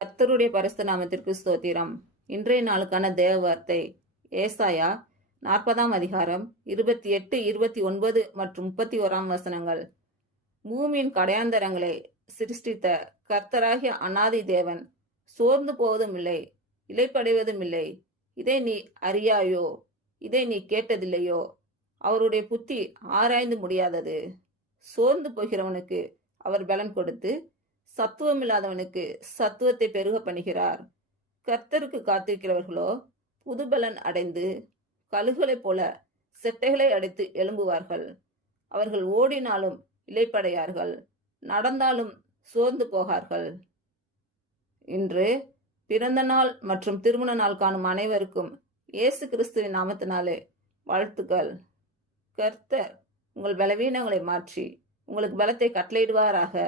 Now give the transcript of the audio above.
கர்த்தருடைய பரிசுத்த நாமத்திற்கு ஸ்தோத்திரம். இன்றைய நாளுக்கான தேவ வார்த்தை ஏசாயா 40ஆம் அதிகாரம் 28, 29 மற்றும் 31ஆம் வசனங்கள். பூமியின் கடையாந்தரங்களை சிருஷ்டித்த கர்த்தராகிய அநாதி தேவன் சோர்ந்து போவதும் இல்லை, இளைப்படைவதும் இல்லை. இதை நீ அறியாயோ? இதை நீ கேட்டதில்லையோ? அவருடைய புத்தி ஆராய்ந்து முடியாதது. சோர்ந்து போகிறவனுக்கு அவர் பலன் கொடுத்து சத்துவமில்லாதவனுக்கு சத்துவத்தை பெருக பண்ணுகிறார். கர்த்தருக்கு காத்திருக்கிறவர்களோ புதுபலன் அடைந்து கழுகுகளைப் போல செட்டைகளை அடைத்து எழும்புவார்கள். அவர்கள் ஓடினாலும் இளைப்படையார்கள், நடந்தாலும் சோர்ந்து போகார்கள். இன்று பிறந்த நாள் மற்றும் திருமண நாள் காணும் அனைவருக்கும் இயேசு கிறிஸ்துவின் நாமத்தினாலே வாழ்த்துக்கள். கர்த்தர் உங்கள் பலவீனங்களை மாற்றி உங்களுக்கு பலத்தை கட்டளையிடுவாராக.